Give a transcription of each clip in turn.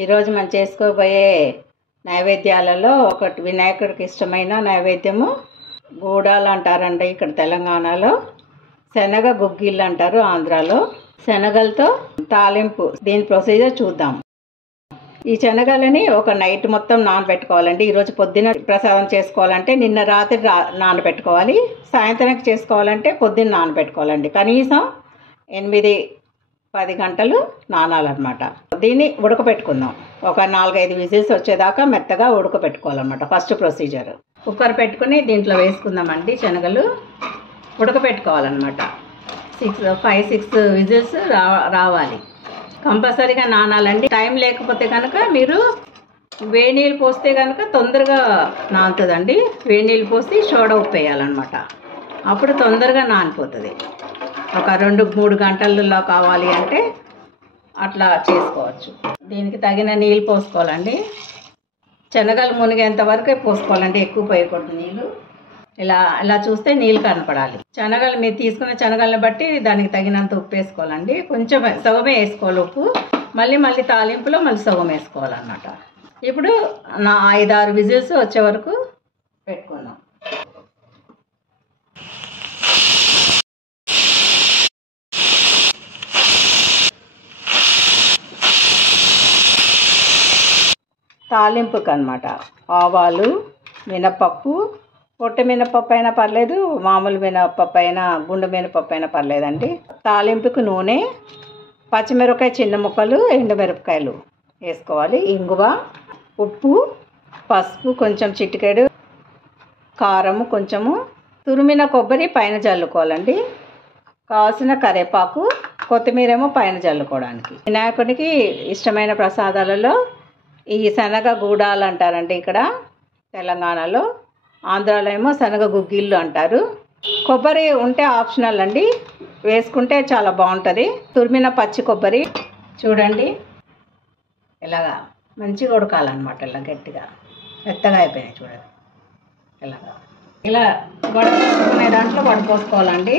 ఈరోజు మనం చేసుకోబోయే నైవేద్యాలలో ఒకటి వినాయకుడికి ఇష్టమైన నైవేద్యము గూడాలు అంటారండి ఇక్కడ తెలంగాణలో. శనగ గుగ్గిళ్ళు అంటారు ఆంధ్రాలో. శనగలతో తాలింపు. దీని ప్రొసీజర్ చూద్దాం. ఈ శనగలని ఒక నైట్ మొత్తం నానబెట్టుకోవాలండి. ఈరోజు పొద్దున్న ప్రసాదం చేసుకోవాలంటే నిన్న రాత్రి నానబెట్టుకోవాలి. సాయంత్రానికి చేసుకోవాలంటే పొద్దున్న నానబెట్టుకోవాలండి. కనీసం 8-10 గంటలు నానాలన్నమాట. దీన్ని ఉడకపెట్టుకుందాం. ఒక 4-5 విజిల్స్ వచ్చేదాకా మెత్తగా ఉడకపెట్టుకోవాలన్నమాట. ఫస్ట్ ప్రొసీజర్ కుక్కర్ పెట్టుకుని దీంట్లో వేసుకుందామండి. శనగలు ఉడకపెట్టుకోవాలన్నమాట. 5-6 విజిల్స్ రావాలి. కంపల్సరీగా నానాలండి. టైం లేకపోతే కనుక మీరు వేడి నీళ్ళు పోస్తే కనుక తొందరగా నానుతుందండి. వేడి నీళ్ళు పోసి సోడా ఉప్పు వేయాలన్నమాట. అప్పుడు తొందరగా నానిపోతుంది. ఒక 2-3 గంటలలో కావాలి అంటే అట్లా చేసుకోవచ్చు. దీనికి తగిన నీళ్ళు పోసుకోవాలండి. శనగలు మునిగేంత వరకే పోసుకోవాలండి. ఎక్కువ పోయకూడదు నీళ్ళు. ఇలా చూస్తే నీళ్ళు కనపడాలి. శనగలు మీరు తీసుకున్న శనగలను బట్టి దానికి తగినంత ఉప్పు వేసుకోవాలండి. కొంచెం సగమే వేసుకోవాలి ఉప్పు. మళ్ళీ తాలింపులో మళ్ళీ సగం వేసుకోవాలన్నమాట. ఇప్పుడు 5-6 విజిల్స్ వచ్చే వరకు పెట్టుకుందాం. తాలింపుకి అన్నమాట ఆవాలు, మినపప్పు, పొట్టు మినపప్పు అయినా పర్లేదు, మామూలు మినపప్పు అయినా, గుండు మినపప్పు అయినా పర్లేదండి. తాలింపుకి నూనె, పచ్చిమిరపకాయ చిన్న ముక్కలు, ఎండుమిరపకాయలు వేసుకోవాలి. ఇంగువ, ఉప్పు, పసుపు కొంచెం చిటికెడు, కారము కొంచెము, తురిమిన కొబ్బరి పైన జల్లుకోవాలండి. కావాల్సిన కరివేపాకు, కొత్తిమీర ఏమో పైన జల్లుకోవడానికి. వినాయకుడికి ఇష్టమైన ప్రసాదాలలో ఈ శనగ గూడాలు అంటారండి ఇక్కడ తెలంగాణలో. ఆంధ్రాలో ఏమో శనగ గుగ్గిళ్ళు అంటారు. కొబ్బరి ఉంటే ఆప్షనల్ అండి, వేసుకుంటే చాలా బాగుంటుంది. తురిమిన పచ్చి కొబ్బరి చూడండి ఇలాగా మంచిగా ఉడకాలన్నమాట. ఇలా గట్టిగా మెత్తగా అయిపోయినాయి చూడండి. ఇలా వడపోసుకునే దాంట్లో వడపోసుకోవాలండి.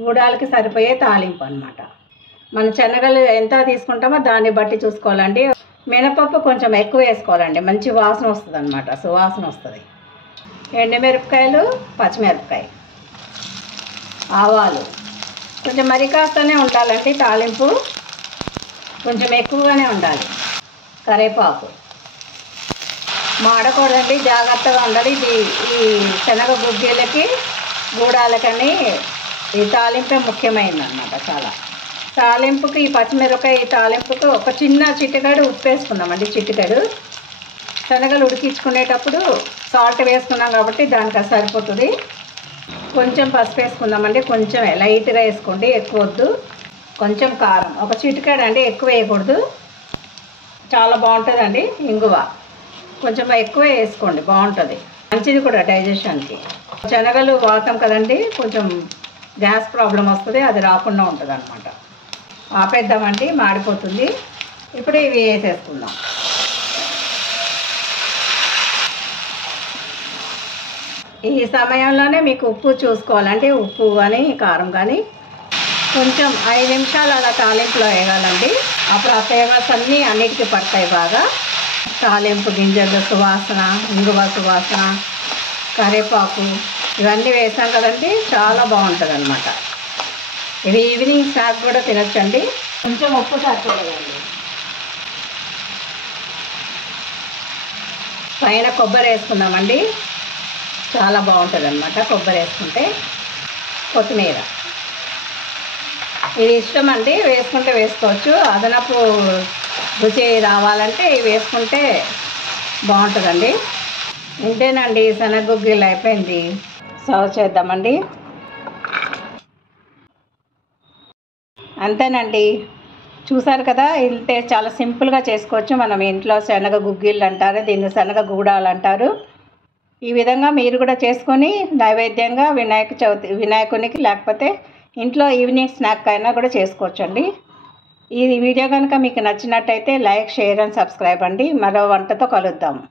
గూడాలకి సరిపోయే తాలింపు అన్నమాట. మన శనగలు ఎంత తీసుకుంటామో దాన్ని బట్టి చూసుకోవాలండి. మినపప్పు కొంచెం ఎక్కువ వేసుకోవాలండి. మంచి వాసన వస్తుంది అన్నమాట. సువాసన వస్తుంది. ఎండుమిరపకాయలు, పచ్చిమిరపకాయ, ఆవాలు కొంచెం మరి కాస్తనే ఉండాలండి. తాలింపు కొంచెం ఎక్కువగానే ఉండాలి. కరివేపాకు మాడకూడదండి, జాగ్రత్తగా ఉండాలి. ఈ శనగ గుగ్గిళ్ళకి గూడాలకని ఈ తాలింపే ముఖ్యమైనది అన్నమాట. చాలా తాలింపుకి ఈ పచ్చిమిరపకాయ ఈ తాలింపుకి ఒక చిన్న చిటికెడు ఉప్పు వేసుకుందామండి. చిటికెడు శనగలు ఉడికించుకునేటప్పుడు సాల్ట్ వేసుకున్నాం కాబట్టి దానికి అది సరిపోతుంది. కొంచెం పసుపు వేసుకుందామండి. కొంచెం లైట్గా వేసుకోండి, ఎక్కువ వద్దు. కొంచెం కారం ఒక చిటికెడు అండి, ఎక్కువ వేయకూడదు. చాలా బాగుంటుందండి. ఇంగువ కొంచెం ఎక్కువ వేసుకోండి, బాగుంటుంది. మంచిది కూడా డైజెషన్కి. శనగలు వాడతాం కదండి, కొంచెం గ్యాస్ ప్రాబ్లం వస్తుంది, అది రాకుండా ఉంటుంది అన్నమాట. ఆపేద్దామండి, మాడిపోతుంది. ఇప్పుడు ఇవి వేసేసుకుందాం. ఈ సమయంలోనే మీకు ఉప్పు చూసుకోవాలండి. ఉప్పు కానీ కారం కానీ కొంచెం 5 నిమిషాలు అలా తాలింపులో వేయాలండి. అప్పుడు ఆ ఫ్లేవర్స్ అన్నిటికీ పడతాయి బాగా. తాలింపు గింజలు సువాసన, ఇంగువ సువాసన, కరివేపాకు ఇవన్నీ వేసాం కదండి, చాలా బాగుంటుంది అన్నమాట. ఇది ఈవినింగ్ స్నాక్ కూడా తినొచ్చండి. కొంచెం ఉప్పు సరిపోలేదండి. పైన కొబ్బరి వేసుకుందామండి, చాలా బాగుంటుంది అన్నమాట కొబ్బరి వేసుకుంటే. కొత్తిమీర ఇది ఇష్టం అండి, వేసుకుంటే వేసుకోవచ్చు. అదనపు రుచి రావాలంటే ఇవి వేసుకుంటే బాగుంటుందండి. ఇంతేనండి, శనగ గుగ్గిళ్ళు అయిపోయింది. సర్వ్ చేద్దామండి. అంతేనండి, చూసారు కదా. ఇంతే, చాలా సింపుల్గా చేసుకోవచ్చు. మనం ఇంట్లో శనగ గుగ్గిళ్ళు అంటారు, దీన్ని శనగ గూడాలు అంటారు. ఈ విధంగా మీరు కూడా చేసుకొని నైవేద్యంగా వినాయకునికి లేకపోతే ఇంట్లో ఈవినింగ్ స్నాక్ అయినా కూడా చేసుకోవచ్చండి. ఈ వీడియో కనుక మీకు నచ్చినట్టయితే లైక్, షేర్ అండ్ సబ్స్క్రైబ్ అండి. మరో వంటతో కలుద్దాము.